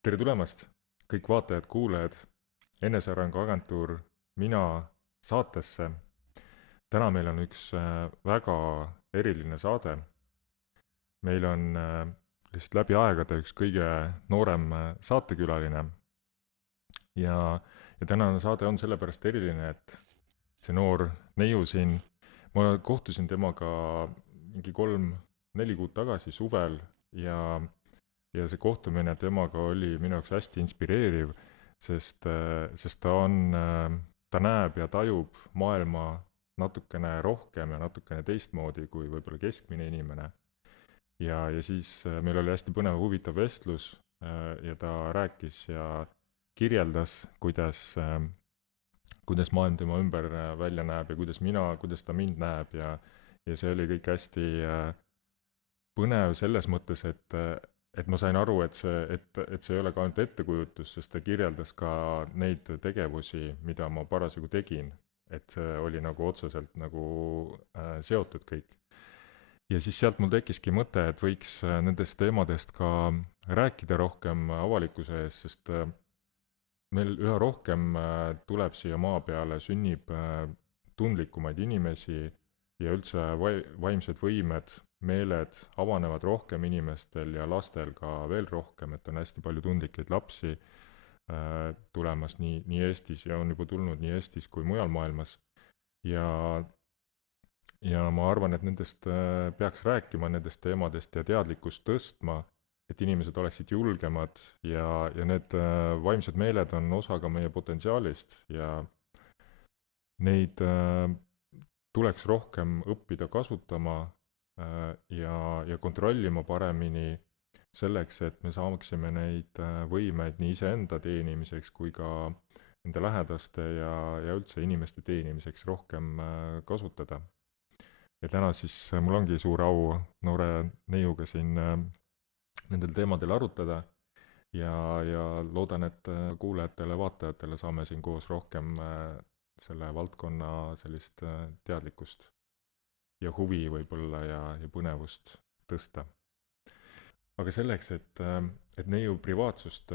tere tulemast, kõik vaatajad-kuulajad, Enesearengu Agentuur, mina saatesse. täna meil on üks väga eriline saade. meil on lihtsalt läbi aegade üks kõige noorem saatekülaline ja tänane saade on sellepärast eriline, et see noor neiu siin, ma kohtusin temaga mingi 3-4 kuud tagasi suvel ja ja see kohtumine temaga oli minu jaoks hästi inspireeriv, sest ta näeb ja tajub maailma natukene rohkem ja natukene teistmoodi kui võib-olla keskmine inimene. Ja siis meil oli hästi põnev huvitav vestlus ja ta rääkis ja kirjeldas, kuidas maailm tema ümber välja näeb ja kuidas ta mind näeb ja see oli kõik hästi põnev selles mõttes, et ma sain aru, et see ei ole ka ainult ettekujutus, sest ta kirjeldas ka neid tegevusi, mida ma parasjagu tegin. Et see oli nagu otseselt nagu seotud kõik. Ja siis sealt mul tekkiski mõte, et võiks nendest teemadest ka rääkida rohkem avalikkuse ees, sest meil üha rohkem tuleb siia maa peale, sünnib tundlikumaid inimesi ja üldse vaimsed võimed, meeled avanevad rohkem inimestel ja lastel ka veel rohkem, et on hästi palju tundlikeid lapsi tulemas nii Eestis ja on juba tulnud nii Eestis kui mujal maailmas. ja ja ma arvan, et nendest peaks rääkima, nendest teemadest ja teadlikkust tõstma, et inimesed oleksid julgemad ja need vaimsed meeled on osa ka meie potentsiaalist ja neid tuleks rohkem õppida kasutama ja kontrollima paremini selleks, et me saaksime neid võimeid nii iseenda teenimiseks kui ka enda lähedaste ja üldse inimeste teenimiseks rohkem kasutada. Ja täna siis mul ongi suur au noore neiuga siin nendel teemadel arutada ja loodan, et kuulajatele, vaatajatele saame siin koos rohkem selle valdkonna sellist teadlikkust ja huvi võib-olla ja põnevust tõsta. Aga selleks, et neiu privaatsust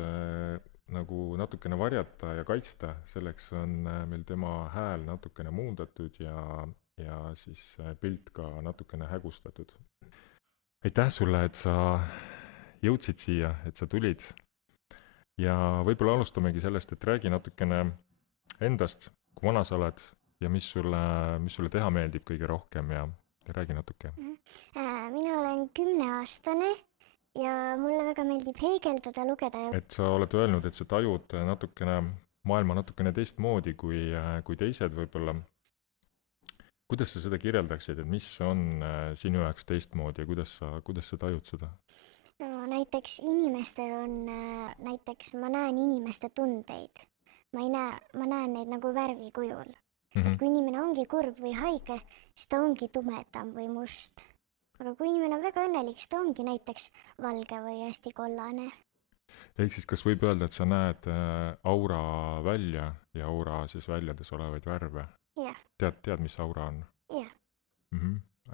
nagu natukene varjata ja kaitsta, selleks on meil tema hääl natukene muundatud ja siis pilt ka natukene hägustatud. Aitäh sulle, et sa jõudsid siia, et sa tulid. Ja võib-olla alustamegi sellest, et räägi natukene endast, kui vana sa oled ja mis sulle teha meeldib kõige rohkem ja räägi natuke. Mina olen 10-aastane ja mulle väga meeldib heegeldada, lugeda ja Et sa oled öelnud, et sa tajud maailma natukene teistmoodi kui teised võib-olla. Kuidas sa seda kirjeldaksid, et mis on sinu jaoks teistmoodi ja kuidas sa tajud seda? no näiteks inimestel on, näiteks ma näen inimeste tundeid. Ma näen neid nagu värvi kujul. Et kui inimene ongi kurb või haige, siis ta ongi tumedam või must. Aga kui inimene on väga õnnelik, siis ta ongi näiteks valge või hästi kollane. Ehk siis kas võib öelda, et sa näed aura välja ja aura siis väljades olevaid värve? Jah, Tead, mis aura on? jah.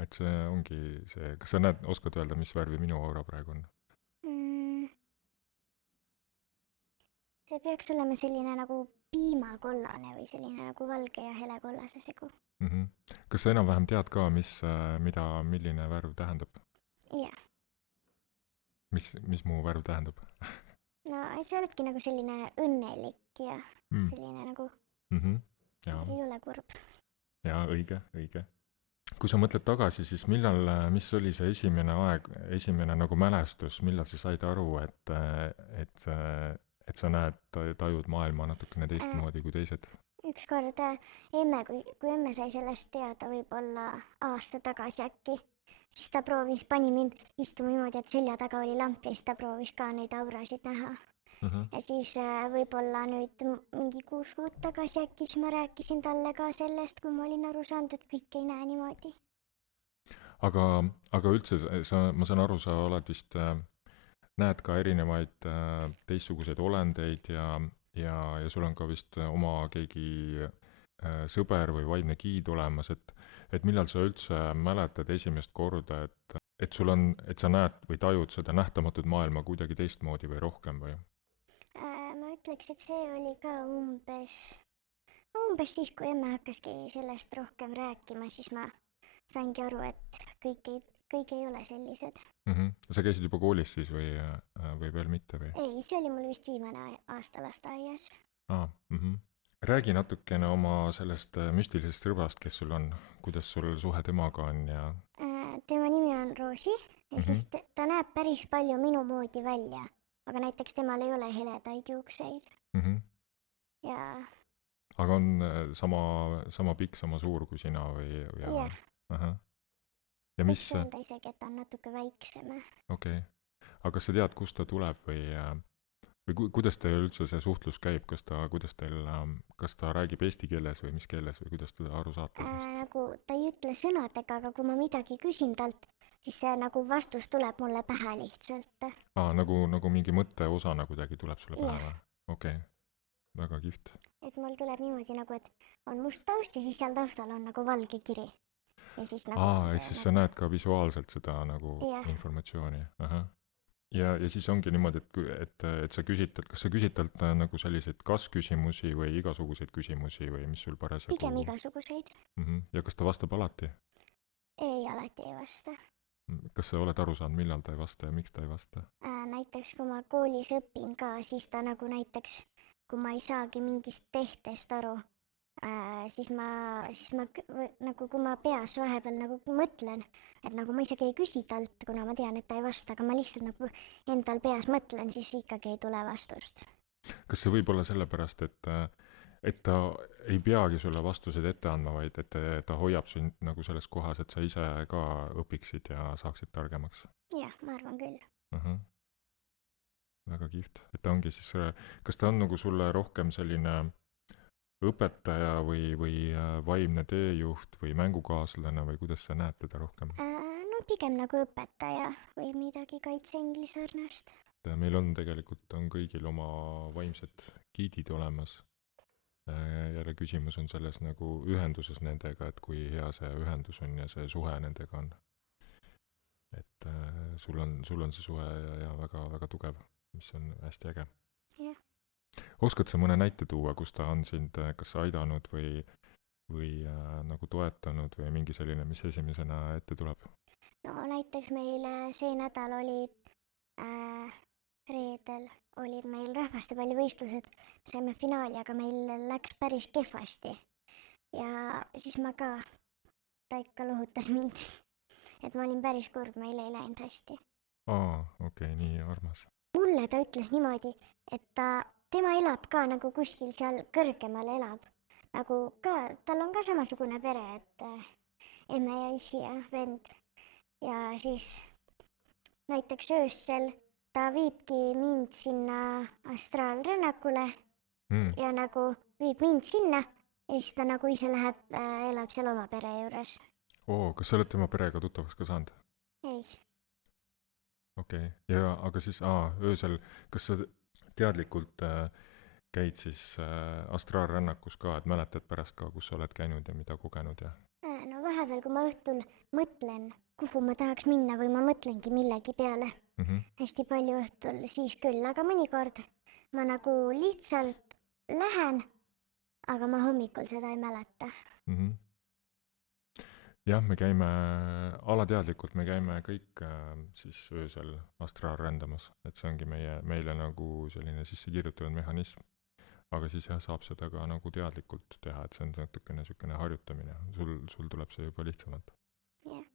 Et see ongi see, kas sa oskad öelda, mis värvi minu aura praegu on? See peaks olema selline nagu piimakollane või selline nagu valge ja helekollase segu. Kas sa enam-vähem tead ka, milline värv tähendab? Jah. Mis mu värv tähendab? No sa oledki nagu selline õnnelik ja selline nagu Ja, ei ole kurb. ja õige. Kui sa mõtled tagasi, siis mis oli see esimene nagu mälestus, millal sa said aru, et sa tajud maailma natukene teistmoodi kui teised? Ükskord kui emme sai sellest teada võib-olla aasta tagasi äkki, siis ta pani mind istuma niimoodi, et selja taga oli lamp ja siis ta proovis ka neid aurasid näha. Ja siis võib-olla nüüd mingi 6 kuud tagasi äkki siis ma rääkisin talle ka sellest, kui ma olin aru saanud, et kõik ei näe niimoodi. Aga üldse, ma saan aru, sa oled vist, näed ka erinevaid teistsuguseid olendeid ja sul on ka vist oma keegi sõber või vaimne giid olemas, et millal sa üldse mäletad esimest korda, et sa näed või tajud seda nähtamatut maailma kuidagi teistmoodi või rohkem või? ütleks, et see oli ka umbes siis, kui emme hakkaski sellest rohkem rääkima, siis ma saingi aru, et kõik ei ole sellised. Sa käisid juba koolis siis või veel mitte või? Ei, see oli mul vist viimane aasta lasteaias. Räägi natukene oma sellest müstilisest sõbrast, kes sul on, kuidas sul suhe temaga on ja Tema nimi on Roosi ja siis ta näeb päris palju minu moodi välja, aga näiteks temal ei ole heledaid juukseid ja aga on sama pikk, sama suur kui sina või jah, ja mis, võiks öelda isegi, et ta on natuke väiksem. okei. Aga kas sa tead, kust ta tuleb või kuidas teil üldse see suhtlus käib, kas ta räägib eesti keeles või mis keeles või kuidas te aru saate sellest? Nagu ta ei ütle sõnadega, aga kui ma midagi küsin talt, siis see nagu vastus tuleb mulle pähe lihtsalt. Nagu mingi mõtteosana kuidagi tuleb sulle pähe Jah. või? Okei, väga kihvt. Et mul tuleb niimoodi nagu, et on must taust ja siis seal taustal on nagu valge kiri. Ja siis nagu Et siis sa näed ka visuaalselt seda nagu Jah. informatsiooni. Ja siis ongi niimoodi, et sa küsid talt, kas sa küsid talt nagu selliseid kas-küsimusi või igasuguseid küsimusi või mis sul parasjagu... pigem igasuguseid. Ja kas ta vastab alati? Ei, alati ei vasta. Kas sa oled aru saanud, millal ta ei vasta ja miks ta ei vasta? Näiteks kui ma koolis õpin ka, siis ta nagu näiteks, kui ma ei saagi mingist tehtest aru, siis ma nagu, kui ma peas vahepeal nagu mõtlen, et nagu ma isegi ei küsi talt, kuna ma tean, et ta ei vasta, aga ma lihtsalt nagu endal peas mõtlen, siis ikkagi ei tule vastust. Kas see võib olla sellepärast, et ta ei peagi sulle vastuseid ette andma, vaid et ta hoiab sind nagu selles kohas, et sa ise ka õpiksid ja saaksid targemaks? Jah, ma arvan küll. Väga kihvt. Et ta ongi siis, kas ta on nagu sulle rohkem selline õpetaja või vaimne teejuht või mängukaaslane või kuidas sa näed teda rohkem? No pigem nagu õpetaja või midagi kaitseingli sarnast. Meil on tegelikult kõigil oma vaimsed giidid olemas. Jälle küsimus on selles nagu ühenduses nendega, et kui hea see ühendus on ja see suhe nendega on. Et sul on see suhe ja väga, väga tugev, mis on hästi äge. Jah. Oskad sa mõne näite tuua, kus ta on sind kas aidanud või nagu toetanud või mingi selline, mis esimesena ette tuleb? No näiteks meil see nädal olid reedel olid meil rahvastepallivõistlused, saime finaali, aga meil läks päris kehvasti. Ja siis ta ikka lohutas mind, et ma olin päris kurb, meil ei läinud hästi. Okei, nii armas. Mulle ta ütles niimoodi, et tema elab ka nagu kuskil seal kõrgemal elab. Nagu ka, tal on ka samasugune pere, et emme ja isi ja vend. Ja siis näiteks öösel ta viibki mind sinna astraalrännakule ja nagu viib mind sinna ja siis ta nagu ise läheb, elab seal oma pere juures. Kas sa oled tema perega tuttavaks ka saanud? Ei. Okei, aga siis öösel, kas sa teadlikult käid siis astraalrännakus ka, et mäletad pärast ka, kus sa oled käinud ja mida kogenud ja? No vahepeal, kui ma õhtul mõtlen, kuhu ma tahaks minna või ma mõtlengi millegi peale hästi palju õhtul, siis küll, aga mõnikord ma nagu lihtsalt lähen, aga ma hommikul seda ei mäleta. Jah, me käime alateadlikult, me käime kõik siis öösel astraalrändamas, et see ongi meile nagu selline sisse kirjutatud mehhanism. Aga siis jah, saab seda ka nagu teadlikult teha, et see on natukene niisugune harjutamine. Sul tuleb see juba lihtsamalt. Jah.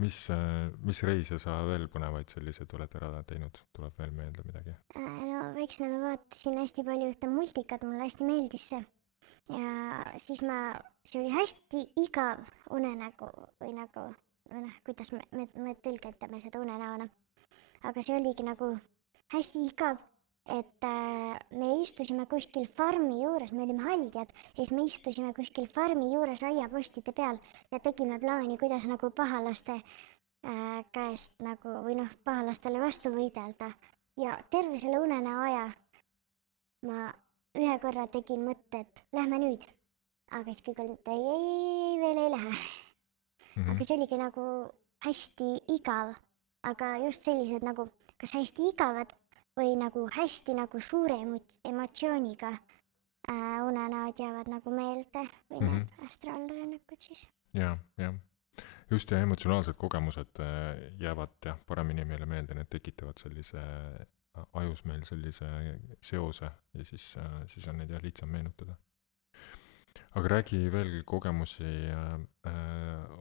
Mis reise sa veel põnevaid sellised oled ära teinud? Tuleb veel meelde midagi? No väiksena ma vaatasin hästi palju ühte multikat, mulle hästi meeldis see. Ja siis see oli hästi igav unenägu või nagu, kuidas me tõlgendame seda unenäona. Aga see oligi nagu hästi igav, et me istusime kuskil farmi juures, me olime haldjad ja siis me istusime kuskil farmi juures aiapostide peal ja tegime plaani, kuidas nagu pahalaste käest nagu, või pahalastele vastu võidelda. Ja terve selle unenäo aja ma ühe korra tegin mõtte, et lähme nüüd. Aga siis kõik olid, et ei, veel ei lähe. Aga see oligi nagu hästi igav, aga just sellised nagu kas hästi igavad või nagu hästi nagu suure emotsiooniga unenäod jäävad nagu meelde või Mhm. need astraalrännakud siis. Jah. Just, ja emotsionaalsed kogemused jäävad jah, paremini meile meelde, need tekitavad sellise ajus meil sellise seose ja siis on neid jah lihtsam meenutada. Aga räägi veel kogemusi,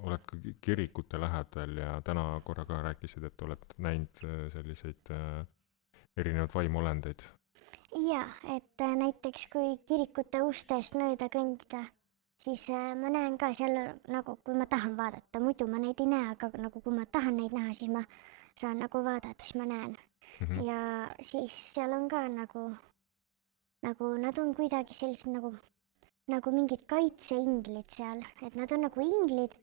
oled ka kirikute lähedal ja täna korra ka rääkisid, et oled näinud selliseid erinevaid vaimuolendeid. Jaa, et näiteks kui kirikute ustest mööda kõndida, siis ma näen ka seal nagu, kui ma tahan vaadata, muidu ma neid ei näe, aga nagu kui ma tahan neid näha, siis ma saan nagu vaadata, siis ma näen. Mhm. Ja siis seal on ka nagu nad on kuidagi sellised nagu mingid kaitseinglid seal, et nad on nagu inglid,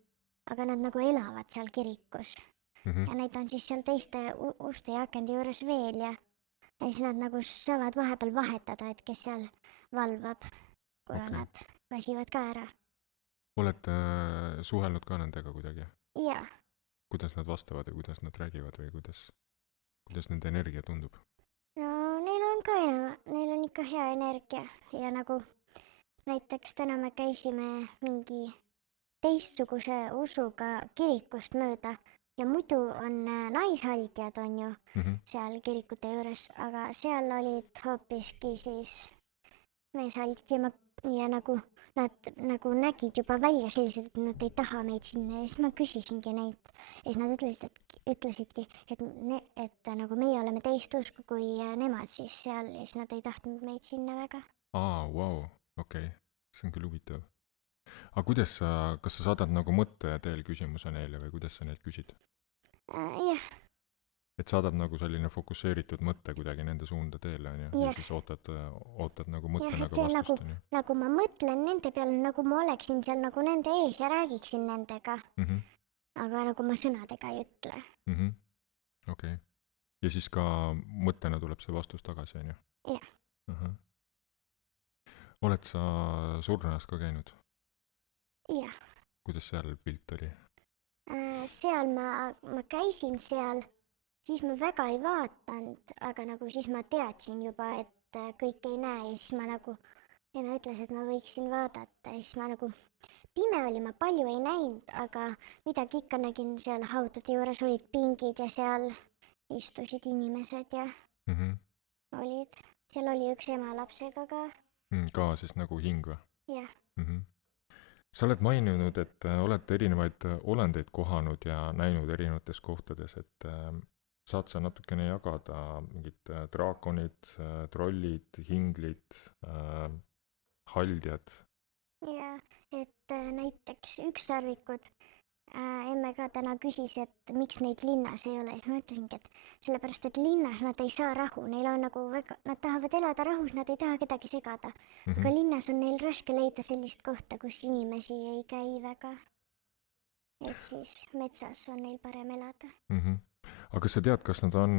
aga nad nagu elavad seal kirikus. Mhm. Ja neid on siis seal teiste uste ja akende juures veel ja siis nad nagu saavad vahepeal vahetada, et kes seal valvab, kuna Okei. nad väsivad ka ära. Oled suhelnud ka nendega kuidagi? Jaa, Kuidas nad vastavad ja kuidas nad räägivad või kuidas nende energia tundub? no neil on ikka hea energia ja nagu näiteks täna me käisime mingi teistsuguse usuga kirikust mööda ja muidu on naishaldjad on ju Mhm. seal kirikute juures, aga seal olid hoopiski siis meeshaldjad ja nagu nad nagu nägid juba välja sellised, et nad ei taha meid sinna ja siis ma küsisingi neid ja siis nad ütlesidki, et nagu meie oleme teist usku kui nemad siis seal ja siis nad ei tahtnud meid sinna väga. Vau, okei. See on küll huvitav. Aga kas sa saadad nagu mõtte teel küsimuse neile või kuidas sa neid küsid? Jah, Et saadad nagu selline fokusseeritud mõtte kuidagi nende suunda teele, on ju, ja Jah. siis ootad nagu jah, mõttega et see vastust, on ju. nagu ma mõtlen nende peale, nagu ma oleksin seal nagu nende ees ja räägiksin nendega, Mhm. aga nagu ma sõnadega ei ütle. Mhm. Okei. Ja siis ka mõttena tuleb see vastus tagasi, on ju? Jah. Ahah. Oled sa surnas ka käinud? Jah, Kuidas seal pilt oli? seal ma käisin seal, siis ma väga ei vaadanud, aga nagu siis ma teadsin juba, et kõik ei näe ja siis ma nagu, emme ütles, et ma võiksin vaadata ja siis ma nagu, pime oli, ma palju ei näinud, aga midagi ikka nägin seal haudade juures olid pingid ja seal istusid inimesed ja Mhm. seal oli üks ema lapsega ka, Ka siis nagu hing või? jah. Mhm. Sa oled maininud, et oled erinevaid olendeid kohanud ja näinud erinevates kohtades, et saad sa natukene jagada mingid draakonid, trollid, hinglid, haldjad? Ja et näiteks ükssarvikud, emme ka täna küsis, et miks neid linnas ei ole, siis ma ütlesingi, et sellepärast, et linnas nad ei saa rahu, neil on nagu väga, nad tahavad elada rahus, nad ei taha kedagi segada, aga linnas on neil raske leida sellist kohta, kus inimesi ei käi väga. Et siis metsas on neil parem elada. Aga kas sa tead, kas nad on,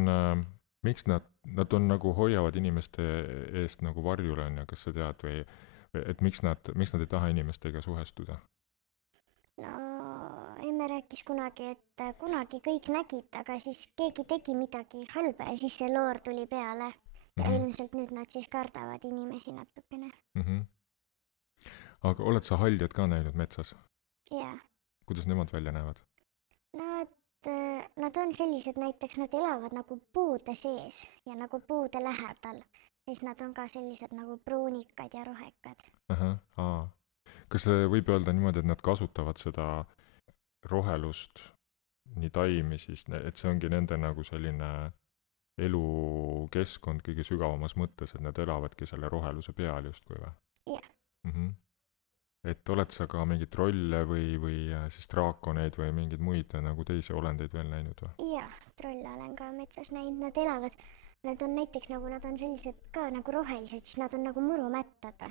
miks nad on nagu hoiavad inimeste eest nagu varjul, on ju, kas sa tead või et miks nad ei taha inimestega suhestuda? No emme rääkis kunagi, et kunagi kõik nägid, aga siis keegi tegi midagi halba ja siis see loor tuli peale. Ja ilmselt nüüd nad siis kardavad inimesi natukene. Aga oled sa haldjad ka näinud metsas? Jaa. Kuidas nemad välja näevad? Nad on sellised, näiteks nad elavad nagu puude sees ja nagu puude lähedal. Siis nad on ka sellised nagu pruunikad ja rohekad. Kas võib öelda niimoodi, et nad kasutavad seda rohelust, nii taimi siis, et see ongi nende nagu selline elukeskkond kõige sügavamas mõttes, et nad elavadki selle roheluse peal justkui või? Jah. Et oled sa ka mingeid trolle või siis draakoneid või mingeid muid nagu teisi olendeid veel näinud või? Jah, trolle olen ka metsas näinud, nad elavad, nad on näiteks nagu, nad on sellised ka nagu rohelised, siis nad on nagu murumättad.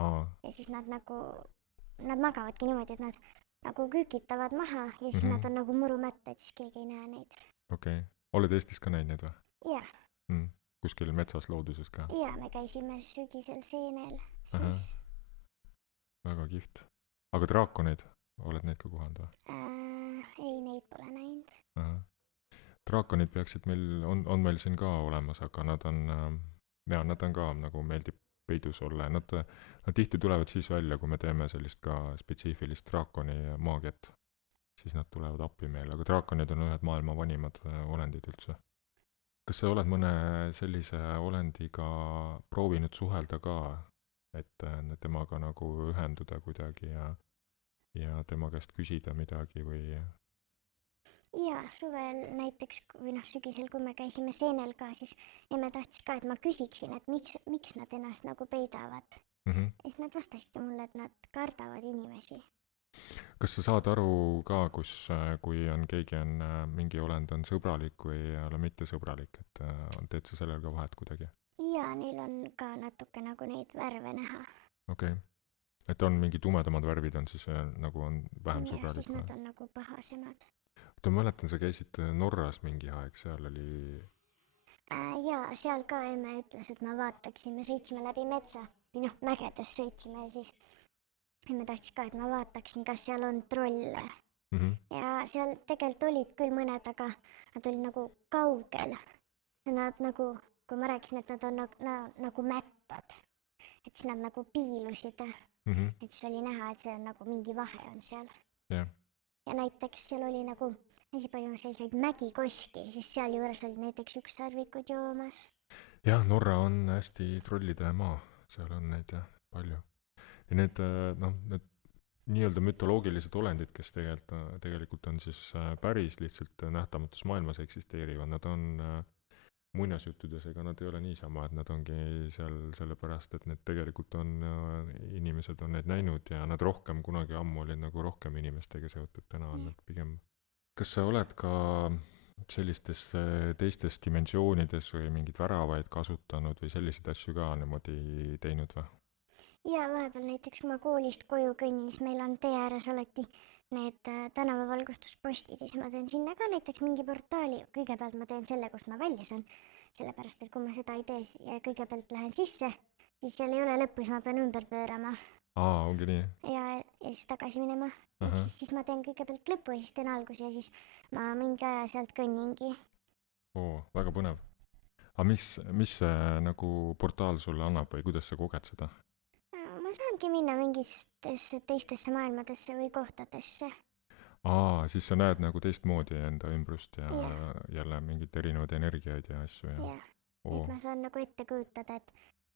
Ja siis nad magavadki niimoodi, et nad nagu kükitavad maha ja siis nad on nagu murumättad, siis keegi ei näe neid. Okei. Oled Eestis ka näinud neid või? Jah. Kuskil metsas, looduses ka? Jaa, me käisime sügisel seenel, siis. Väga kihvt. Aga draakoneid, oled neid ka kohanud või? Ei, neid pole näinud. draakonid peaksid meil, on meil siin ka olemas, aga nad on, nad on ka nagu meeldib peidus olla ja nad tihti tulevad siis välja, kui me teeme sellist ka spetsiifilist draakoni maagiat. Siis nad tulevad appi meile, aga draakonid on ühed maailma vanimad olendid üldse. Kas sa oled mõne sellise olendiga proovinud suhelda ka, et temaga nagu ühenduda kuidagi ja tema käest küsida midagi või? Jaa, suvel näiteks või noh, sügisel, kui me käisime seenel ka, siis emme tahtis ka, et ma küsiksin, et miks nad ennast nagu peidavad. Mhm. Ja siis nad vastasidki mulle, et nad kardavad inimesi. Kas sa saad aru ka, kui keegi on, mingi olend on sõbralik või ei ole mitte sõbralik, et teed sa sellel ka vahet kuidagi? Jaa, neil on ka natuke nagu neid värve näha. Okei. Et on mingi tumedamad värvid on siis nagu on vähem Ja sõbralik siis nad on nagu pahasemad. Ma mäletan, sa käisid Norras mingi aeg, seal oli... Jaa, seal ka emme ütles, et ma vaataksin, me sõitsime läbi metsa või noh, mägedes sõitsime ja siis emme tahtis ka, et ma vaataksin, kas seal on trolle. Ja seal tegelikult olid küll mõned, aga nad olid nagu kaugel. Ja nad nagu, kui ma rääkisin, et nad on nagu mättad, et siis nad nagu piilusid. Et siis oli näha, et see on nagu mingi vahe on seal. Jah. Ja näiteks seal oli nagu hästi palju selliseid mägikoski, siis seal juures olid näiteks ükssarvikud joomas. Jah, Norra on hästi trollide maa, seal on neid jah, palju. Ja need, need nii-öelda mütoloogilised olendid, kes tegelikult on siis päris lihtsalt nähtamatus maailmas eksisteerivad, nad on muinasjuttudes, ega nad ei ole niisama, et nad ongi seal sellepärast, et need tegelikult on, inimesed on neid näinud ja nad rohkem kunagi ammu olid nagu rohkem inimestega seotud, täna on nad pigem. Kas sa oled ka sellistes teistes dimensioonides või mingid väravaid kasutanud või selliseid asju ka niimoodi teinud või? Ja vahepeal näiteks, kui ma koolist koju kõnnin, siis meil on tee ääres alati need tänavavalgustuspostid ja siis ma teen sinna ka näiteks mingi portaali. Kõigepealt ma teen selle, kust ma välja saan, sellepärast, et kui ma seda ei tee ja kõigepealt lähen sisse, siis seal ei ole lõppu, siis ma pean ümber pöörama. Ongi nii? Ja siis tagasi minema. Siis ma teen kõigepealt lõppu ja siis teen alguse ja siis ma mingi aja sealt kõnningi. Väga põnev. Aga mis see nagu portaal sulle annab või kuidas sa koged seda? Ma saangi minna mingitesse teistesse maailmadesse või kohtadesse. Siis sa näed nagu teistmoodi enda ümbrust ja jälle mingid erinevad energiaid ja asju ja? Et ma saan nagu ette kujutada, et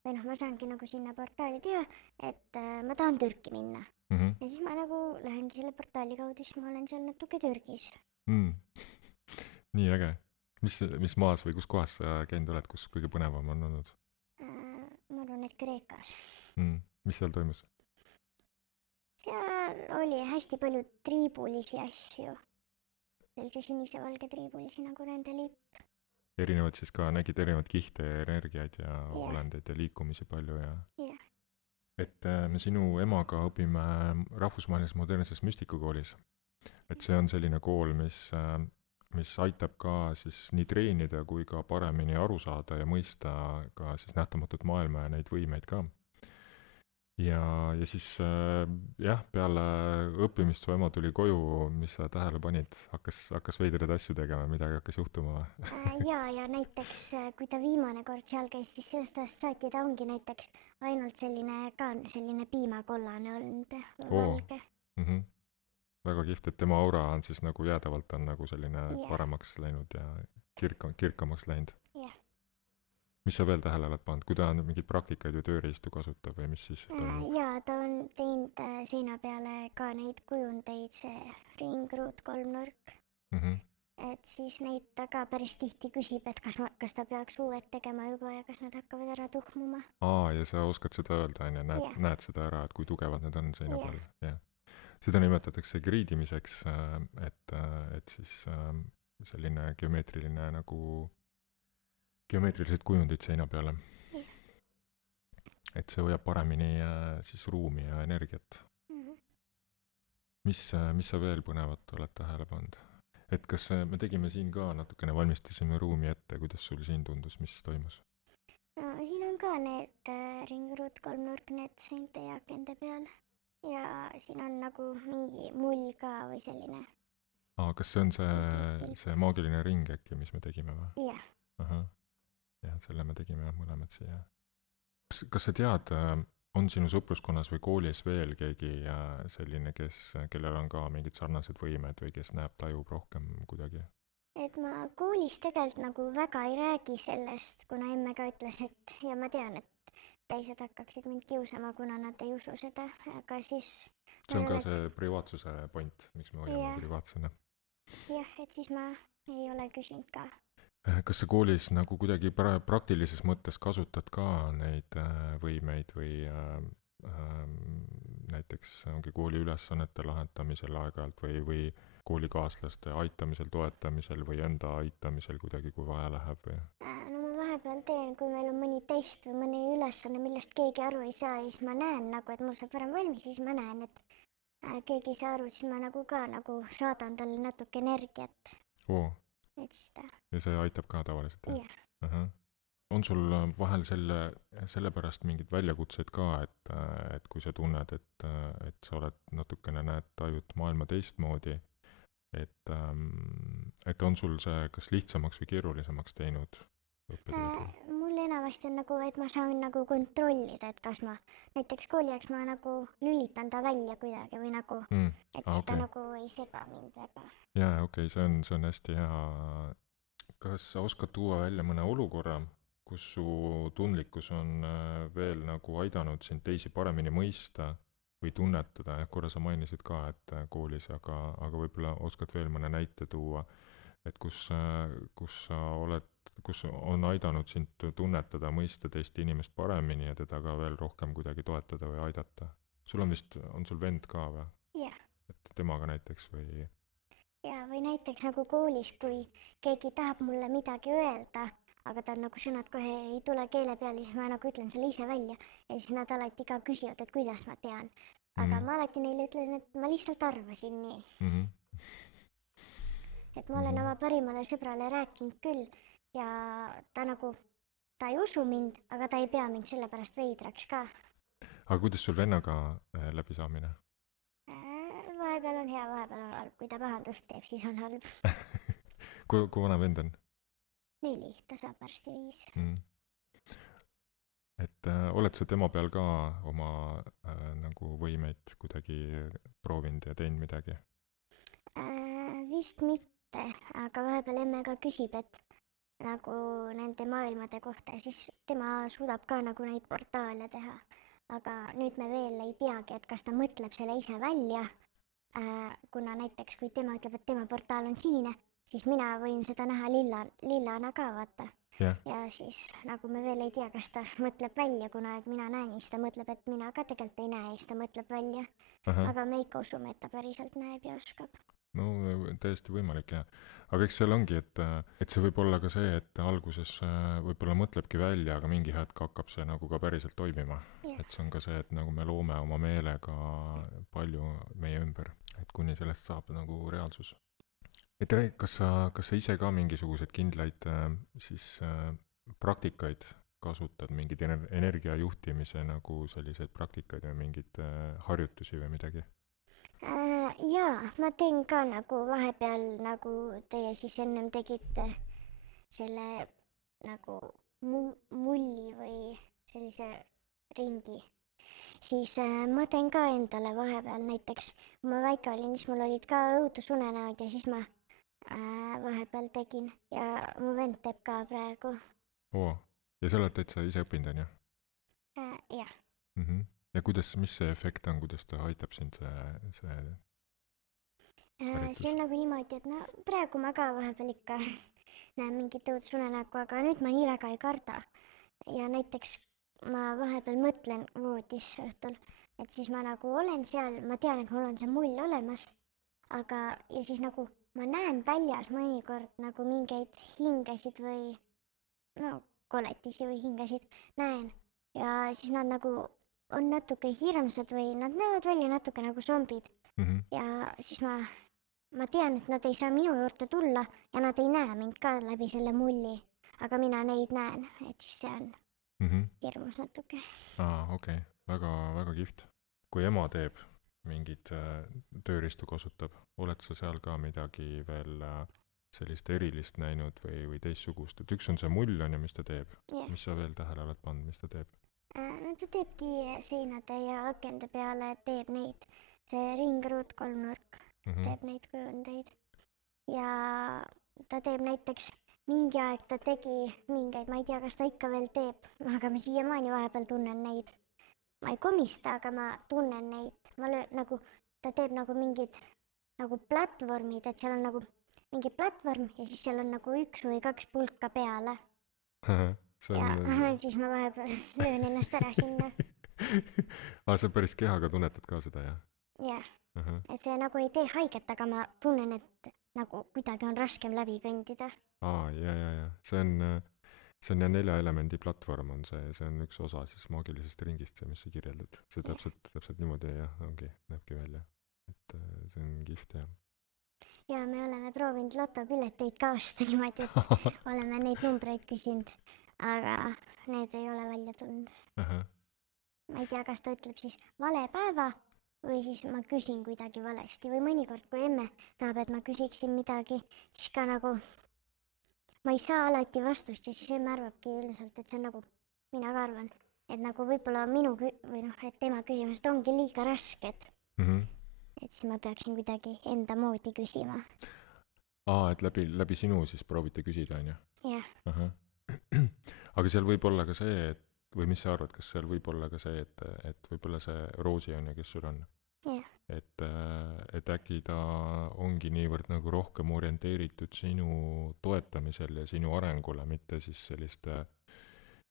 või noh, ma saangi nagu sinna portaali teha, et ma tahan Türki minna. Ja siis ma nagu lähengi selle portaali kaudu, siis ma olen seal natuke Türgis. Nii äge. Mis maas või kus kohas sa käinud oled, kus kõige põnevam on olnud? Ma arvan, et Kreekas. Mis seal toimus? Seal oli hästi palju triibulisi asju. Sellise sinise valge triibulisi nagu nende lipp. Erinevad siis ka, nägid erinevad kihte ja energiaid ja olendeid ja liikumisi palju ja? Jah. Et me sinu emaga õpime rahvusvahelises modernses müstikakoolis. Et see on selline kool, mis aitab ka siis nii treenida kui ka paremini aru saada ja mõista ka siis nähtamatut maailma ja neid võimeid ka. Ja siis peale õppimist su ema tuli koju, mis sa tähele panid, hakkas veidraid asju tegema, midagi hakkas juhtuma või? Ja näiteks kui ta viimane kord seal käis, siis sellest saati ta ongi näiteks ainult selline piimakollane olnud valge. Väga kihvt, et tema aura on siis nagu jäädavalt on nagu selline paremaks läinud ja kirkamaks läinud. Mis sa veel tähele oled pannud, kui ta on mingeid praktikaid või tööriistu kasutab või mis siis? Ta on teinud seina peale ka neid kujundeid, see ringruut, kolmnurk. Et siis neid ta ka päris tihti küsib, et kas ta peaks uued tegema juba ja kas nad hakkavad ära tuhmuma. Ja sa oskad seda öelda, näed seda ära, et kui tugevad need on seina peal. Seda nimetatakse griidimiseks, et siis selline geomeetrilised kujundid seina peale. Et see hoiab paremini siis ruumi ja energiat. Mis sa veel põnevat oled tähele pannud? Et kas me tegime siin ka natukene, valmistasime ruumi ette, kuidas sul siin tundus, mis toimus? No siin on ka need ringruut, kolmnurk, need seinte ja akende peal. Ja siin on nagu mingi mull ka või selline. Kas see on Ketil. see maagiline ring äkki, mis me tegime või? jah, Ahah, jah, selle me tegime mõlemad siia. Kas sa tead, on sinu sõpruskonnas või koolis veel keegi selline, kellel on ka mingid sarnased võimed või kes näeb, tajub rohkem kuidagi? et ma koolis tegelikult nagu väga ei räägi sellest, kuna emme ka ütles, et ja ma tean, et teised hakkaksid mind kiusama, kuna nad ei usu seda, aga siis See ma on ei ka ole, see privaatsuse point, miks me hoiame jah, privaatsena. jah, et siis ma ei ole küsinud ka. Kas sa koolis nagu kuidagi praktilises mõttes kasutad ka neid võimeid või näiteks ongi kooli ülesannete lahendamisel aeg-ajalt või koolikaaslaste aitamisel, toetamisel või enda aitamisel kuidagi, kui vaja läheb või? No ma vahepeal teen, kui meil on mõni test või mõni ülesanne, millest keegi aru ei saa, siis ma näen nagu, et mul saab varem valmis, siis ma näen, et keegi ei saa aru, siis ma nagu ka nagu saadan talle natuke energiat, Oo, et siis ta, ja see aitab ka tavaliselt, jah? jah. Ahah. On sul vahel sellepärast mingeid väljakutseid ka, et kui sa tunned, et sa oled natukene, näed, tajud maailma teistmoodi, et on sul see kas lihtsamaks või keerulisemaks teinud õppetööd? Mul enamasti on nagu, et ma saan nagu kontrollida, et kas ma näiteks kooli ajaks ma nagu lülitan ta välja kuidagi või nagu, et siis ta Okei. nagu ei sega mind väga. Jaa, okei, see on hästi hea. Kas sa oskad tuua välja mõne olukorra, kus su tundlikkus on veel nagu aidanud sind teisi paremini mõista või tunnetada, jah, korra sa mainisid ka, et koolis, aga võib-olla oskad veel mõne näite tuua, et kus sa oled, kus on aidanud sind tunnetada, mõista teist inimest paremini ja teda ka veel rohkem kuidagi toetada või aidata? On sul vend ka või? jah, Et temaga näiteks või? ja või näiteks nagu koolis, kui keegi tahab mulle midagi öelda, aga tal nagu sõnad kohe ei tule keele peale, siis ma nagu ütlen selle ise välja ja siis nad alati ka küsivad, et kuidas ma tean. Aga ma alati neile ütlen, et ma lihtsalt arvasin nii. Mhm. Et ma olen oma parimale sõbrale rääkinud küll ja ta nagu, ta ei usu mind, aga ta ei pea mind sellepärast veidraks ka. Aga kuidas sul vennaga läbisaamine? Vahepeal on hea, vahepeal on halb, kui ta pahandust teeb, siis on halb. Kui vana vend on? 4, ta saab varsti 5. Et oled sa tema peal ka oma nagu võimeid kuidagi proovinud ja teinud midagi? Vist mitte, aga vahepeal emme ka küsib, et nagu nende maailmade kohta ja siis tema suudab ka nagu neid portaale teha. Aga nüüd me veel ei teagi, et kas ta mõtleb selle ise välja, kuna näiteks kui tema ütleb, et tema portaal on sinine, siis mina võin seda näha lillana ka, vaata. Jah. Ja siis nagu me veel ei tea, kas ta mõtleb välja, kuna et mina näen ja siis ta mõtleb, et mina ka tegelikult ei näe ja siis ta mõtleb välja. Ahah. Aga me ikka usume, et ta päriselt näeb ja oskab. No täiesti võimalik, jah. Aga eks seal ongi, et see võib olla ka see, et alguses võib-olla mõtlebki välja, aga mingi hetk hakkab see nagu ka päriselt toimima. Jah. Et see on ka see, et nagu me loome oma meelega palju meie ümber, et kuni sellest saab nagu reaalsus. Et kas sa ise ka mingisuguseid kindlaid siis praktikaid kasutad, mingeid energia juhtimise nagu selliseid praktikaid või mingeid harjutusi või midagi? Jaa, ma teen ka nagu vahepeal, nagu teie siis ennem tegite selle nagu mulli või sellise ringi. Siis ma teen ka endale vahepeal näiteks, kui ma väike olin, siis mul olid ka õudusunenäod ja siis ma vahepeal tegin ja mu vend teeb ka praegu. Oo, ja sa oled täitsa ise õppinud, on ju? Jah. Ja mis see efekt on, kuidas ta aitab sind see See on nagu niimoodi, et no praegu ma ka vahepeal ikka näen mingit õudusunenägu, aga nüüd ma nii väga ei karda. Ja näiteks ma vahepeal mõtlen voodis õhtul, et siis ma nagu olen seal, ma tean, et mul on see mull olemas, aga ja siis nagu ma näen väljas mõnikord nagu mingeid hingesid või no koletisi või hingesid näen ja siis nad nagu on natuke hirmsad või nad näevad välja natuke nagu zombid. Ja siis ma tean, et nad ei saa minu juurde tulla ja nad ei näe mind ka läbi selle mulli, aga mina neid näen, et siis see on hirmus natuke. Okei, väga, väga kihvt. Kui ema teeb mingeid tööriistu kasutab. Oled sa seal ka midagi veel sellist erilist näinud või teistsugust, et üks on see mull on ju, mis ta teeb, jah . mis sa veel tähele oled pannud, mis ta teeb? No ta teebki seinade ja akende peale , teeb neid , see ringruut , kolmnurk , teeb neid kujundeid . ja ta teeb näiteks , mingi aeg ta tegi mingeid , ma ei tea , kas ta ikka veel teeb , aga ma siiamaani vahepeal tunnen neid . ma ei komista , aga ma tunnen neid , ma nagu , ta teeb nagu mingid nagu platvormid , et seal on nagu mingi platvorm ja siis seal on nagu 1 või 2 pulka peale see ja on siis ma vahepeal löön ennast ära sinna . sa päris kehaga tunnetad ka seda, jah? jah , et see nagu ei tee haiget , aga ma tunnen , et nagu kuidagi on raskem läbi kõndida . Ja. See on jah 4 elemendi platvorm on see on üks osa siis maagilisest ringist, see, mis sa kirjeldad. See täpselt niimoodi jah, ongi, näebki välja. Et see on kihvt, jah. ja me oleme proovinud lotopileteid ka osta niimoodi , et oleme neid numbreid küsinud , aga need ei ole välja tulnud . ma ei tea , kas ta ütleb siis vale päeva või siis ma küsin kuidagi valesti või mõnikord , kui emme tahab , et ma küsiksin midagi , siis ka nagu ma ei saa alati vastust ja siis emme arvabki ilmselt , et see on nagu , mina ka arvan , et nagu võib-olla minu või noh , et tema küsimused ongi liiga rasked , et siis ma peaksin kuidagi enda moodi küsima . Et läbi sinu siis proovite küsida, on ju? jah , aga seal võib olla ka see, et või mis sa arvad, kas seal võib olla ka see, et võib-olla see Roosi on ju, kes sul on, jah , et äkki ta ongi niivõrd nagu rohkem orienteeritud sinu toetamisel ja sinu arengule, mitte siis selliste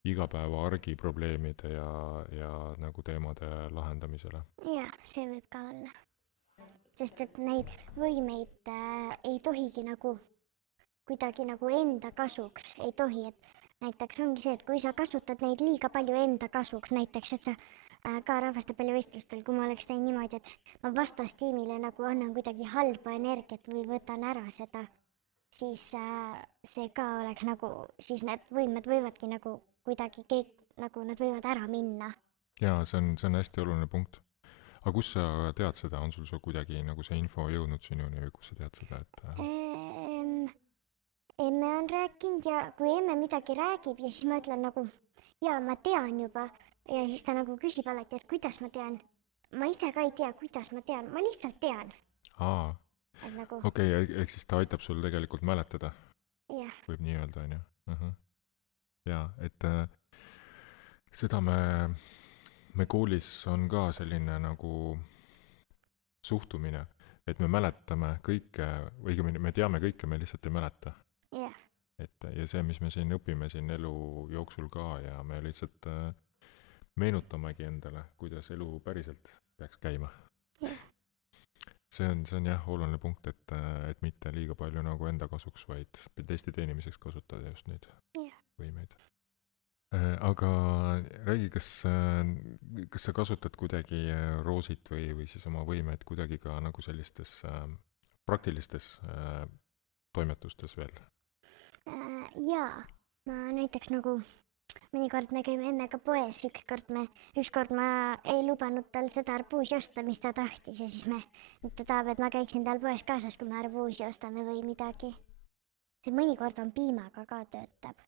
igapäeva argiprobleemide ja nagu teemade lahendamisele. jah , see võib ka olla . sest et neid võimeid ei tohigi nagu kuidagi nagu enda kasuks , ei tohi , et näiteks ongi see , et kui sa kasutad neid liiga palju enda kasuks , näiteks et sa ka rahvastepallivõistlustel , kui ma oleks teinud niimoodi , et ma vastastiimile nagu annan kuidagi halba energiat või võtan ära seda , siis see ka oleks nagu , siis need võimed võivadki nagu kuidagi nagu nad võivad ära minna . Jaa, see on hästi oluline punkt. Aga kus sa tead seda, on sul kuidagi nagu see info jõudnud sinuni või kus sa tead seda, et emme on rääkinud ja kui emme midagi räägib ja siis ma ütlen nagu jaa , ma tean juba ja siis ta nagu küsib alati , et kuidas ma tean . ma ise ka ei tea , kuidas ma tean , ma lihtsalt tean , et nagu okei, ehk siis ta aitab sul tegelikult mäletada, jah , võib nii öelda, on ju? Jaa, et seda me koolis on ka selline nagu suhtumine, et me mäletame kõike, või õigemini me teame kõike, me lihtsalt ei mäleta. jah , Ja see, mis me siin õpime siin elu jooksul ka ja me lihtsalt meenutamegi endale, kuidas elu päriselt peaks käima. jah , See on jah oluline punkt, et mitte liiga palju nagu enda kasuks, vaid teiste teenimiseks kasutada just neid jah . võimeid. Aga räägi, kas sa kasutad kuidagi Roosit või siis oma võimeid kuidagi ka nagu sellistes praktilistes toimetustes veel? jaa , ma näiteks nagu mõnikord me käime emmega poes , ükskord ma ei lubanud tal seda arbuusi osta , mis ta tahtis ja siis ta tahab , et ma käiksin tal poes kaasas , kui me arbuusi ostame või midagi . see mõnikord on piimaga ka töötab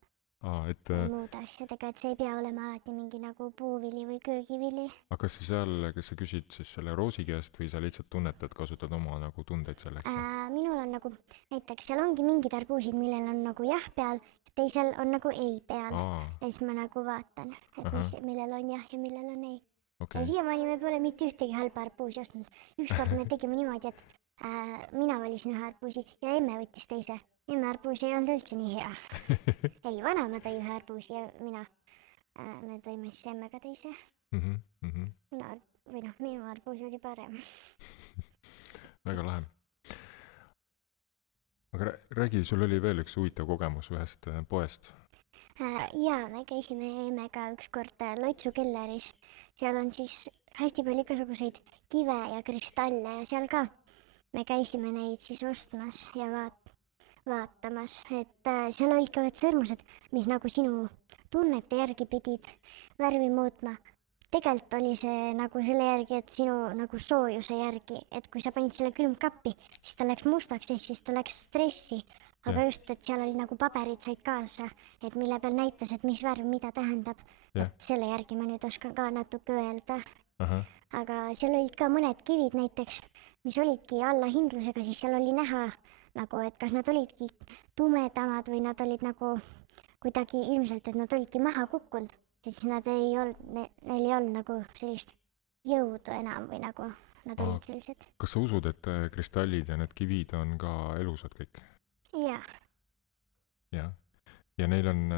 või muude asjadega , et see ei pea olema alati mingi nagu puuvili või köögivili . aga kas sa küsid siis selle Roosi käest või sa lihtsalt tunnetad , kasutad oma nagu tundeid selleks ? minul on nagu näiteks seal ongi mingid arbuusid , millel on nagu jah peal ja teisel on nagu ei peal ja siis ma nagu vaatan , et millel on jah ja millel on ei . ja siiamaani me pole mitte ühtegi halba arbuusi ostnud . ükskord me tegime niimoodi , et mina valisin ühe arbuusi ja emme võttis teise . emme arbuus ei olnud üldse nii hea . ei , vanaema tõi ühe arbuusi ja me tõime siis emmega teise . minu arbuus oli parem . väga lahe . aga räägi , sul oli veel üks huvitav kogemus ühest poest . jaa , me käisime emmega ükskord Loitsu kelleris . seal on siis hästi palju igasuguseid kive ja kristalle ja seal ka me käisime neid siis ostmas ja vaatamas , et seal olid ka ühed sõrmused , mis nagu sinu tunnete järgi pidid värvi muutma tegelikult oli see nagu selle järgi, et sinu nagu soojuse järgi, et kui sa panid selle külmkappi, siis ta läks mustaks, ehk siis ta läks stressi. Aga Jah. just, et seal oli nagu paberid said kaasa, et mille peal näitas, et mis värv mida tähendab. Jah. Et selle järgi ma nüüd oskan ka natuke öelda. Ahah. Aga seal olid ka mõned kivid näiteks, mis olidki allahindlusega, siis seal oli näha nagu, et kas nad olidki tumedamad või nad olid nagu kuidagi ilmselt, et nad olidki maha kukkunud. Ja siis nad ei olnud, neil ei olnud nagu sellist jõudu enam või nagu nad olid sellised. Kas sa usud, et kristallid ja need kivid on ka elusad kõik? Jaa, Jah. Ja neil on,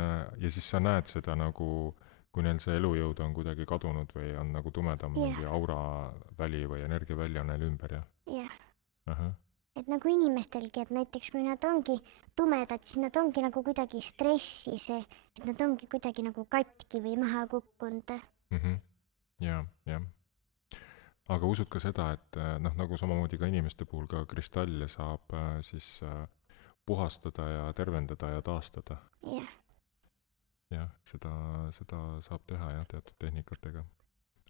ja siis sa näed seda nagu, kui neil see elujõud on kuidagi kadunud või on nagu tumedam Jah. mingi auraväli või energiaväli on neil ümber, jah? jah. Ahah. Et nagu inimestelgi, et näiteks kui nad ongi tumedad, siis nad ongi nagu kuidagi stressis, et nad ongi kuidagi nagu katki või maha kukkunud. Jaa, jah. Aga usud ka seda, et noh, nagu samamoodi ka inimeste puhul ka kristalle saab siis puhastada ja tervendada ja taastada? Jah, Jah, seda saab teha jah, teatud tehnikatega.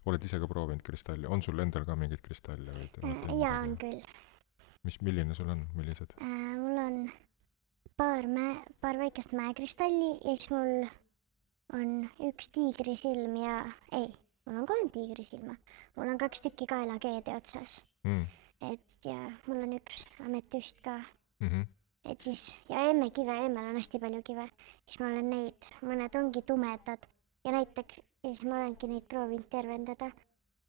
Oled ise ka proovinud kristalli? On sul endal ka mingeid kristalle? jaa on küll. Milline sul on? Millised? Mul on paar väikest mäekristalli ja siis mul on üks tiigrisilm ja mul on 3 tiigrisilma. Mul on 2 tükki kaelakeede otsas. Et ja mul on üks ametüst ka. Et siis, ja emmekive, emmel on hästi palju kive. Siis ma olen neid, mõned ongi tumedad ja näiteks, ja siis ma olengi neid proovinud tervendada.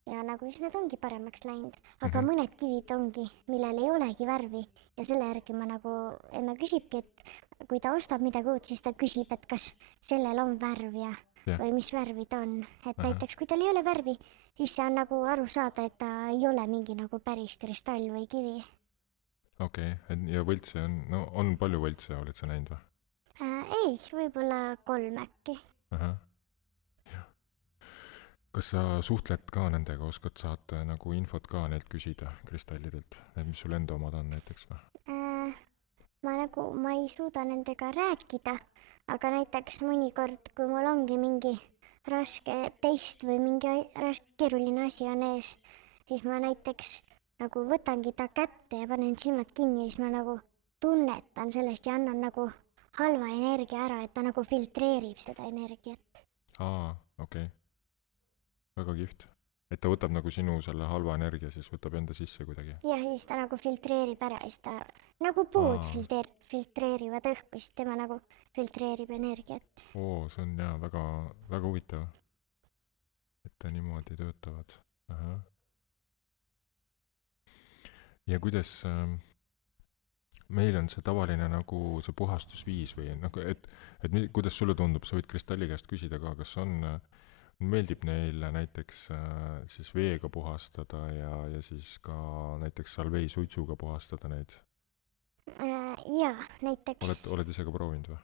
Ja nagu siis nad ongi paremaks läinud. Aga mõned kivid ongi, millel ei olegi värvi. Ja selle järgi ma nagu, emme küsibki, et kui ta ostab midagi uut, siis ta küsib, et kas sellel on värv ja või mis värvi ta on. Et näiteks kui tal ei ole värvi, siis see on nagu aru saada, et ta ei ole mingi nagu päris kristall või kivi. Okei, ja võltse on palju võltse, oled sa näinud või? Ei, võib-olla 3 äkki. Ahah. Jah. Kas sa suhtled ka nendega, oskad saada nagu infot ka neilt küsida kristallidelt? Need, mis sul enda omad on näiteks või? Ma ei suuda nendega rääkida, aga näiteks mõnikord, kui mul ongi mingi raske test või mingi keeruline asi on ees, siis ma näiteks nagu võtangi ta kätte ja panen silmad kinni ja siis ma nagu tunnetan sellest ja annan nagu halva energia ära, et ta nagu filtreerib seda energiat. Okei. Väga kihvt. Et ta võtab nagu sinu selle halva energia, siis võtab enda sisse kuidagi. Jah, ja siis ta nagu filtreerib ära, siis ta nagu puud filtreerivad õhku, siis tema nagu filtreerib energiat. See on jah väga, väga huvitav, et ta niimoodi töötavad. Ahah. Ja kuidas meil on see tavaline nagu see puhastusviis või nagu, et kuidas sulle tundub, sa võid kristalli käest küsida ka, kas meeldib neile näiteks siis veega puhastada ja siis ka näiteks salvei suitsuga puhastada neid? Jaa, näiteks... Oled ise ka proovinud või?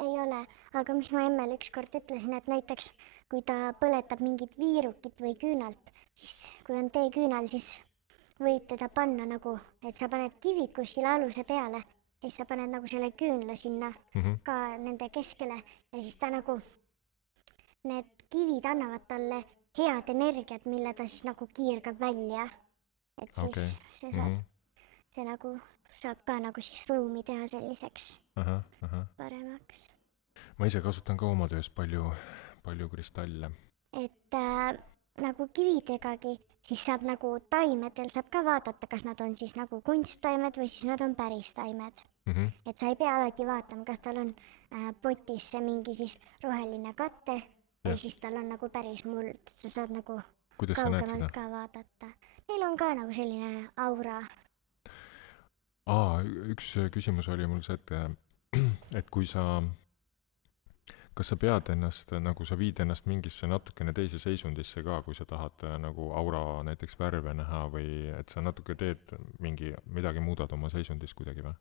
Ei ole, aga mis ma emmele ükskord ütlesin, et näiteks kui ta põletab mingit viirukit või küünalt, siis kui on teeküünal, siis võib teda panna nagu, et sa paned kivid kuskile aluse peale ja siis sa paned nagu selle küünla sinna ka nende keskele ja siis ta nagu, need kivid annavad talle head energiat, mille ta siis nagu kiirgab välja. Et siis see nagu saab ka nagu siis ruumi teha selliseks paremaks. Ma ise kasutan ka oma töös palju kristalle. Et nagu kividegagi, siis saab nagu taimedel saab ka vaadata, kas nad on siis nagu kunsttaimed või siis nad on päris taimed. Et sa ei pea alati vaatama, kas tal on potis see mingi siis roheline katte või siis tal on nagu päris muld, et sa saad nagu kaugemalt ka vaadata. Neil on ka nagu selline aura. Üks küsimus oli mul see, et kui kas sa pead ennast, nagu sa viid ennast mingisse natukene teise seisundisse ka, kui sa tahad nagu aura näiteks värve näha või et sa natuke teed midagi muudad oma seisundis kuidagi või?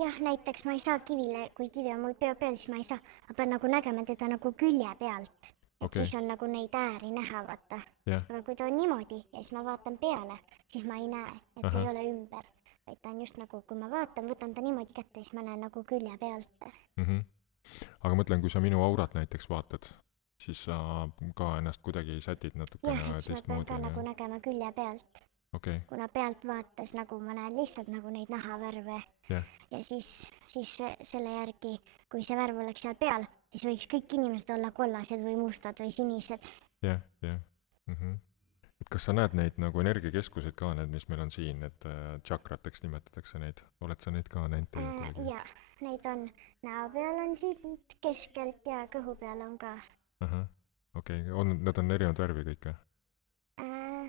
Jah, näiteks ma ei saa kivile, kui kivi on mul peo peal, siis ma ei saa, ma pean nagu nägema teda nagu külje pealt. Et siis on nagu neid ääri näha, vaata. Aga kui ta on niimoodi ja siis ma vaatan peale, siis ma ei näe, et see ei ole ümber. Vaid ta on just nagu, kui ma vaatan, võtan ta niimoodi kätte, siis ma näen nagu külje pealt. Aga mõtlen, kui sa minu aurat näiteks vaatad, siis sa ka ennast kuidagi sätid jah, natukene et siis ma pean teistmoodi, ka on nagu ju? nägema külje pealt, Okei, kuna pealtvaates nagu ma näen lihtsalt nagu neid nahavärve jah, ja siis selle järgi, kui see värv oleks seal peal, siis võiks kõik inimesed olla kollased või mustad või sinised. jah, jah. Et kas sa näed neid nagu energiakeskuseid ka, need, mis meil on siin, et tšakrateks nimetatakse neid, oled sa neid ka näinud kuidagi? Jaa, neid on, näo peal on siin keskelt ja kõhu peal on ka. ahah, okei, nad on erinevat värvi kõik või? Äh,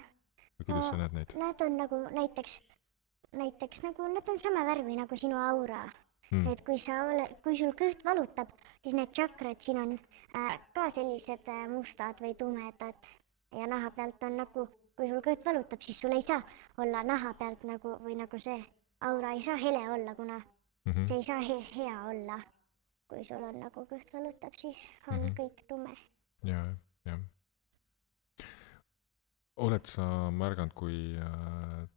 Või kuidas sa näed neid? Nad on nagu näiteks nagu nad on sama värvi nagu sinu aura. Et kui sul kõht valutab, siis need tšakrad siin on ka sellised mustad või tumedad ja naha pealt on nagu, kui sul kõht valutab, siis sul ei saa olla naha pealt nagu või nagu see aura ei saa hele olla, kuna see ei saa hea olla. Kui sul on nagu kõht valutab, siis on kõik tume. Jaa, jah. Oled sa märganud, kui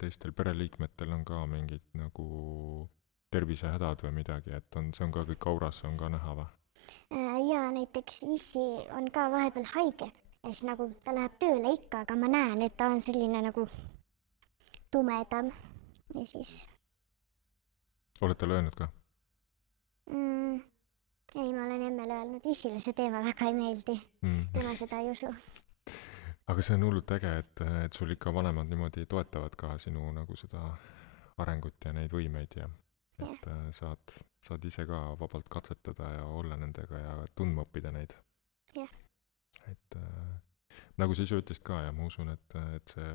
teistel pereliikmetel on ka mingid nagu tervisehädad või midagi, et see on ka kõik auras, on ka näha või? Jaa, näiteks issi on ka vahepeal haige ja siis nagu ta läheb tööle ikka, aga ma näen, et ta on selline nagu tumedam ja siis Oled talle öelnud ka? ei, ma olen emmele öelnud, issile see teema väga ei meeldi, tema seda ei usu. Aga see on hullult äge, et sul ikka vanemad niimoodi toetavad ka sinu nagu seda arengut ja neid võimeid ja et saad ise ka vabalt katsetada ja olla nendega ja tundma õppida neid. Jah. Et nagu sa ise ütlesid ka ja ma usun, et see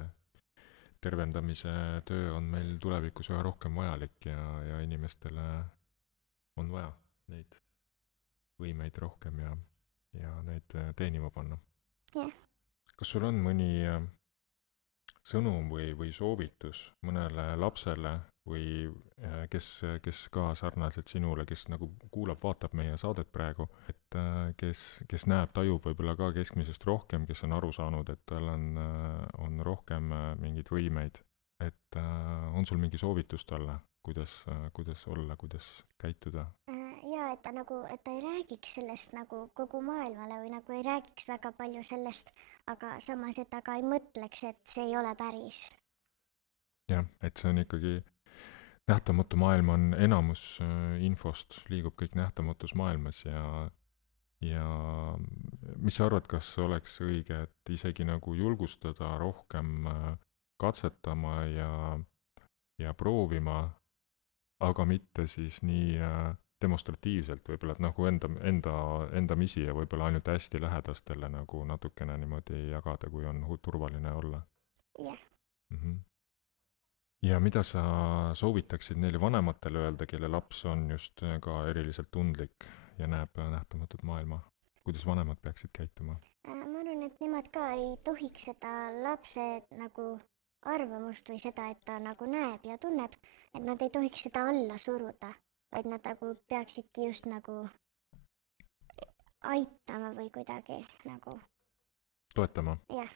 tervendamise töö on meil tulevikus üha rohkem vajalik ja inimestele on vaja neid võimeid rohkem ja neid teenima panna. Jah. Kas sul on mõni sõnum või soovitus mõnele lapsele või kes ka sarnaselt sinule, kes nagu kuulab, vaatab meie saadet praegu, et kes näeb, tajub võib-olla ka keskmisest rohkem, kes on aru saanud, et tal on rohkem mingeid võimeid, et on sul mingi soovitus talle, kuidas olla, kuidas käituda? Jaa, et ta ei räägiks sellest nagu kogu maailmale või nagu ei räägiks väga palju sellest, aga samas, et ta ka ei mõtleks, et see ei ole päris. Jah, et see on ikkagi nähtamatu maailm on enamus infost, liigub kõik nähtamatus maailmas ja mis sa arvad, kas oleks õige, et isegi nagu julgustada rohkem katsetama ja proovima, aga mitte siis nii demonstratiivselt võib-olla, et nagu enda misi ja võib-olla ainult hästi lähedastele nagu natukene niimoodi jagada, kui on turvaline olla. Jah. Ja mida sa soovitaksid neile vanematele öelda, kelle laps on just ka eriliselt tundlik ja näeb nähtamatut maailma? Kuidas vanemad peaksid käituma? Ma arvan, et nemad ka ei tohiks seda lapse nagu arvamust või seda, et ta nagu näeb ja tunneb, et nad ei tohiks seda alla suruda, vaid nad nagu peaksidki just nagu aitama või kuidagi nagu. Toetama? Jah.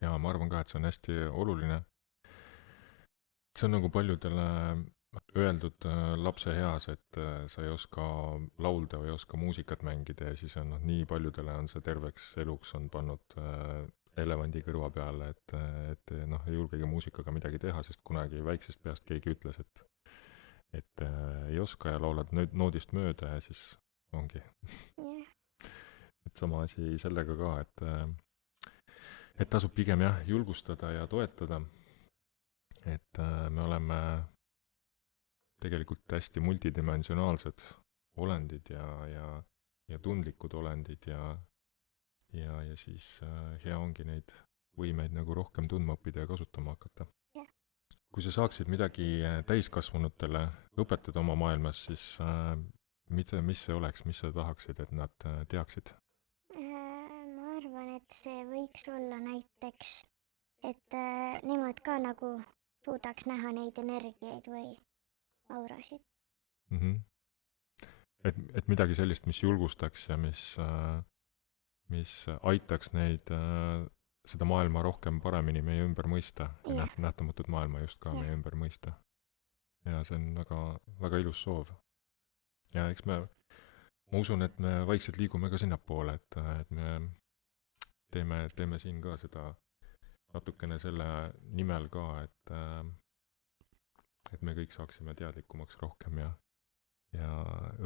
Ja ma arvan ka, et see on hästi oluline. See on nagu paljudele öeldud lapse heas, et sa ei oska laulda või ei oska muusikat mängida ja siis on nii paljudele on see terveks eluks on pannud elevandi kõrva peale, et ei julgegi muusikaga midagi teha, sest kunagi väiksest peast keegi ütles, et ei oska ja laulad noodist mööda ja siis ongi. Et sama asi sellega ka, et tasub pigem jah, julgustada ja toetada. Et me oleme tegelikult hästi multidimensionaalsed olendid ja tundlikud olendid ja siis hea ongi neid võimeid nagu rohkem tundma õppida ja kasutama hakata. Yeah. Kui sa saaksid midagi täiskasvanutele õpetada oma maailmas, siis mis see oleks, mis sa tahaksid, et nad teaksid? Ma arvan, et see võiks olla näiteks, et nemad ka nagu suudaks näha neid energiaid või aurasid. Et midagi sellist, mis julgustaks ja mis aitaks neid seda maailma rohkem paremini meie ümber mõista ja nähtamatut maailma just ka meie ümber mõista. Ja see on väga, väga ilus soov. Ja eks me ma usun, et me vaikselt liigume ka sinnapoole, et me teeme siin ka seda natukene selle nimel ka, et me kõik saaksime teadlikumaks rohkem ja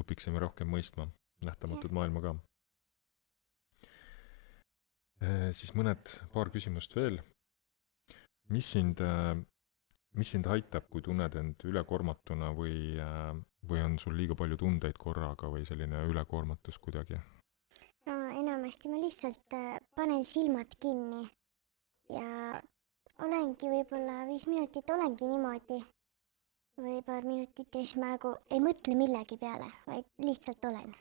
õpiksime rohkem mõistma nähtamatut maailma ka. Siis paar küsimust veel. Mis sind aitab, kui tunned end ülekoormatuna või on sul liiga palju tundeid korraga või selline ülekoormatus kuidagi? no enamasti ma lihtsalt panen silmad kinni ja olengi võib-olla 5 minutit olengi niimoodi või paar minutit ja siis ma nagu ei mõtle millegi peale, vaid lihtsalt olen.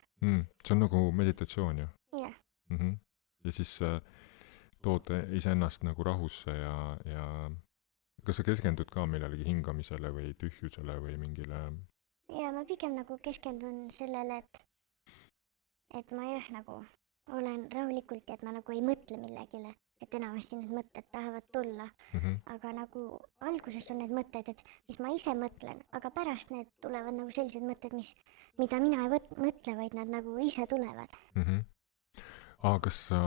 See on nagu meditatsioon ju? jah, Ja siis tood iseennast nagu rahusse ja kas sa keskendud ka millelegi hingamisele või tühjusele või mingile? ja ma pigem nagu keskendun sellele, et ma jah, nagu olen rahulikult ja et ma nagu ei mõtle millegile, et enamasti need mõtted tahavad tulla, aga nagu alguses on need mõtted, et siis ma ise mõtlen, aga pärast need tulevad nagu sellised mõtted, mida mina ei mõtle, vaid nad nagu ise tulevad. Kas sa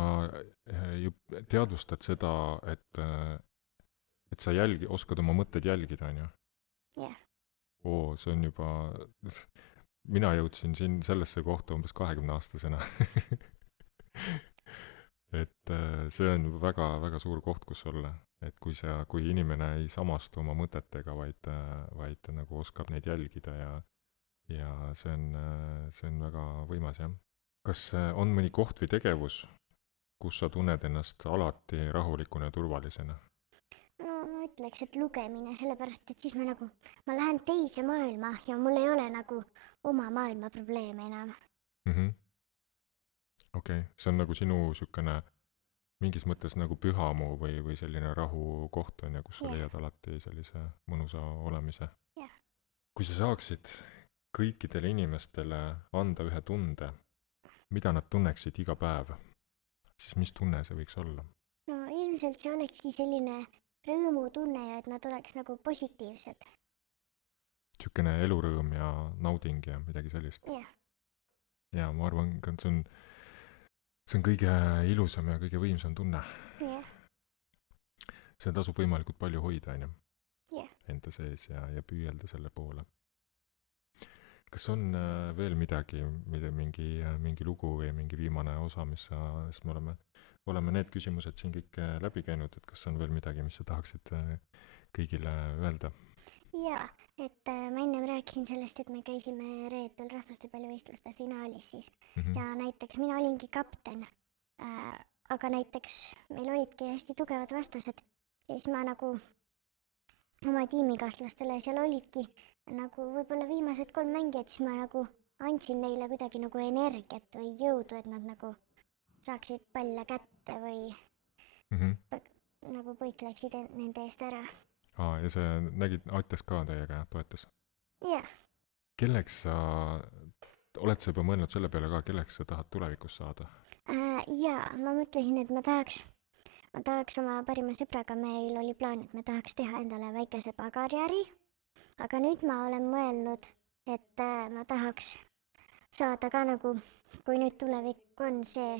teadvustad seda, et sa oskad oma mõtteid jälgida, on ju? jah, See on juba, mina jõudsin siin sellesse kohta umbes 20-aastasena. Et see on väga, väga suur koht, kus olla. Et kui inimene ei samastu oma mõtetega, vaid nagu oskab neid jälgida ja see on väga võimas, jah. Kas on mõni koht või tegevus, kus sa tunned ennast alati rahulikuna ja turvalisena? no ma ütleks, et lugemine, sellepärast et siis ma lähen teise maailma ja mul ei ole nagu oma maailma probleeme enam. Okei, see on nagu sinu niisugune mingis mõttes nagu pühamu või selline rahukoht on ju, kus sa leiad alati sellise mõnusa olemise. jah, Kui sa saaksid kõikidele inimestele anda ühe tunde, mida nad tunneksid iga päev, siis mis tunne see võiks olla? no ilmselt see olekski selline rõõmutunne ja et nad oleks nagu positiivsed. Niisugune elurõõm ja nauding ja midagi sellist. jah, Ja ma arvan, et see on kõige ilusam ja kõige võimsam tunne. jah, See tasub võimalikult palju hoida, on ju, jah. enda sees ja püüelda selle poole. Kas on veel midagi, mingi lugu või mingi viimane osa, sest me oleme need küsimused siin kõik läbi käinud, et kas on veel midagi, mis sa tahaksid kõigile öelda? jaa, et ma ennem rääkisin sellest, et me käisime reedel rahvastepallivõistluste finaalis siis ja näiteks mina olingi kapten, aga näiteks meil olidki hästi tugevad vastased ja siis ma nagu oma tiimikaaslastele seal olidki nagu võib-olla viimased 3 mängijat, siis ma nagu andsin neile kuidagi nagu energiat või jõudu, et nad nagu saaksid palle kätte või nagu põikleksid nende eest ära. Ja see aitas ka teiega, toetas? jah, Kelleks oled sa juba mõelnud selle peale ka, kelleks sa tahad tulevikus saada? jaa, ma mõtlesin, et ma tahaks oma parima sõbraga, meil oli plaan, et me tahaks teha endale väikese pagariäri, aga nüüd ma olen mõelnud, et ma tahaks saada ka nagu, kui nüüd tulevik on see,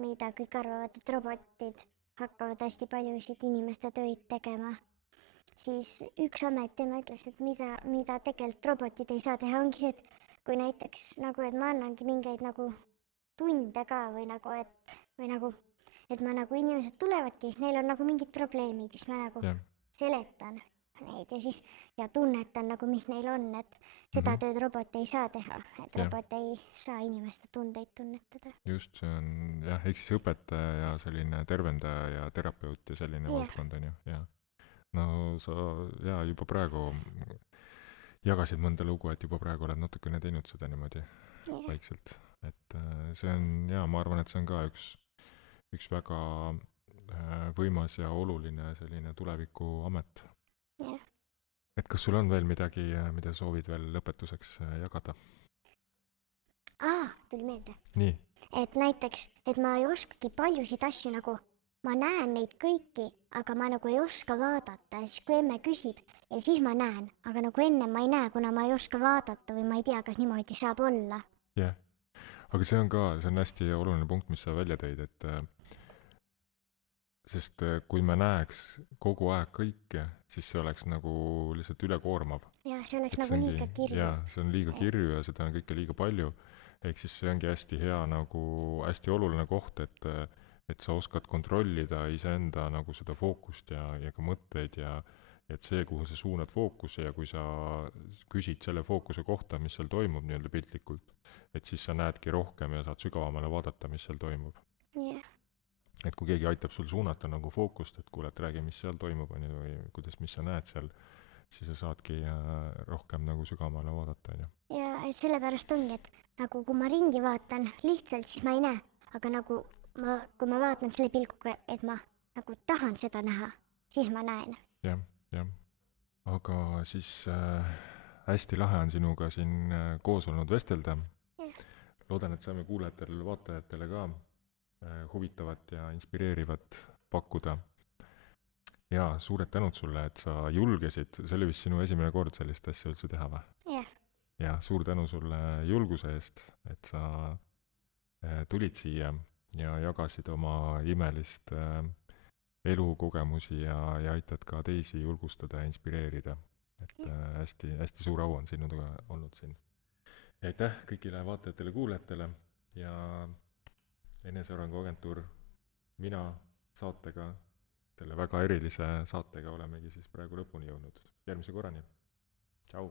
mida kõik arvavad, et robotid hakkavad hästi paljusid inimeste töid tegema, siis üks ametiema ütles, et mida tegelikult robotid ei saa teha, ongi see, et kui näiteks nagu, et ma annangi mingeid nagu tunde ka või nagu, et ma nagu inimesed tulevadki, siis neil on nagu mingid probleemid, siis ma nagu seletan neid ja siis ja tunnetan nagu, mis neil on, et seda tööd robot ei saa teha, et robot ei saa inimeste tundeid tunnetada. Just, see on jah, ehk siis õpetaja ja selline tervendaja ja terapeut ja selline valdkond on ju, jah. No sa juba praegu jagasid mõnda lugu, et juba praegu oled natukene teinud seda niimoodi vaikselt, et see on ma arvan, et see on ka üks väga võimas ja oluline selline tulevikuamet. Et kas sul on veel midagi, mida soovid veel lõpetuseks jagada? Tuli meelde. Nii. Et näiteks, et ma ei oskagi paljusid asju nagu, ma näen neid kõiki, aga ma nagu ei oska vaadata, siis kui emme küsib ja siis ma näen, aga nagu enne ma ei näe, kuna ma ei oska vaadata või ma ei tea, kas niimoodi saab olla. Jah. aga see on hästi oluline punkt, mis sa välja tõid, et sest kui me näeks kogu aeg kõike, siis see oleks nagu lihtsalt ülekoormav. ja see oleks et nagu liiga kirju. jaa, see on liiga kirju ja seda on kõike liiga palju. ehk siis see ongi hästi hea nagu, hästi oluline koht, et sa oskad kontrollida iseenda nagu seda fookust ja ka mõtteid ja et see, kuhu sa suunad fookuse ja kui sa küsid selle fookuse kohta, mis seal toimub nii-öelda piltlikult, et siis sa näedki rohkem ja saad sügavamale vaadata, mis seal toimub. jah, Et kui keegi aitab sul suunata nagu fookust, et kuule, et räägi, mis seal toimub, on ju, või kuidas, mis sa näed seal, siis sa saadki rohkem nagu sügavamale vaadata, on ju. ja et sellepärast ongi, et nagu kui ma ringi vaatan lihtsalt, siis ma ei näe, aga nagu kui ma vaatan selle pilguga, et ma nagu tahan seda näha, siis ma näen. jah, jah. aga siis hästi lahe on sinuga siin koos olnud vestelda. Jah. Loodan, et saame kuulajatele, vaatajatele ka huvitavat ja inspireerivat pakkuda. Ja suured tänud sulle, et sa julgesid, see oli vist sinu esimene kord sellist asja üldse teha või? jah, Ja suur tänu sulle julguse eest, et sa tulid siia ja jagasid oma imelist elukogemusi ja aitad ka teisi julgustada ja inspireerida. Et hästi, hästi suur au on sinuga olnud siin. Ja aitäh kõigile vaatajatele-kuulajatele ja Enesearengu Agentuur, mina saatega, selle väga erilise saatega olemegi siis praegu lõpuni jõudnud. Järgmise korrani. Tšau!